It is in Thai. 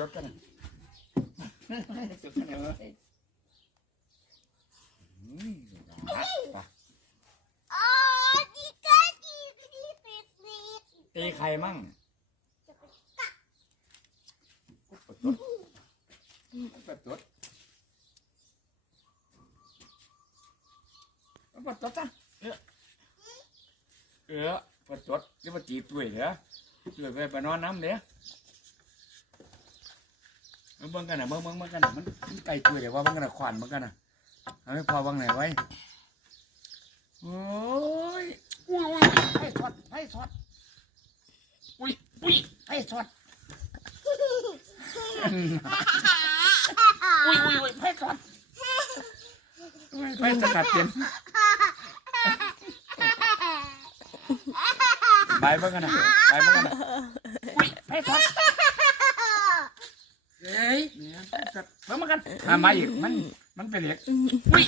จดกันนะจดกันนะเว้ยอืมไปอ๋อดีก็ดีก็ดีเป็ดเป็ดตีใครมั่งจะไปกัดเปิดจดเปิดจดเปิดจดจ้ะเออเออเปิดจดจะมาจีบด้วยเหรอช่วยไปไปนอนน้ำเดี๋ย วเอาเบิ่งกันนะเบิ่งเบิ่งเบิ่งกันนะมันมันไกลตัวเดี๋ยวว่าเบิ่งกันนะขวานเบิ่งกันนะเอาให้พอวางไหนไว้โอ้ยอุ้ยอุ้ยให้สดให้สดอุ้ยอุ้ยให้สดอุ้ยอุ้ยอุ้ยให้สดให้สกัดเต็มไปเบิ่งกันนะไปเบิ่งกันนะอุ้ยให้สด เฮ้ยเนี่ยให้สดเบิ่งมากันมามาอีกมันมันเป็นเหล็กอุ้ย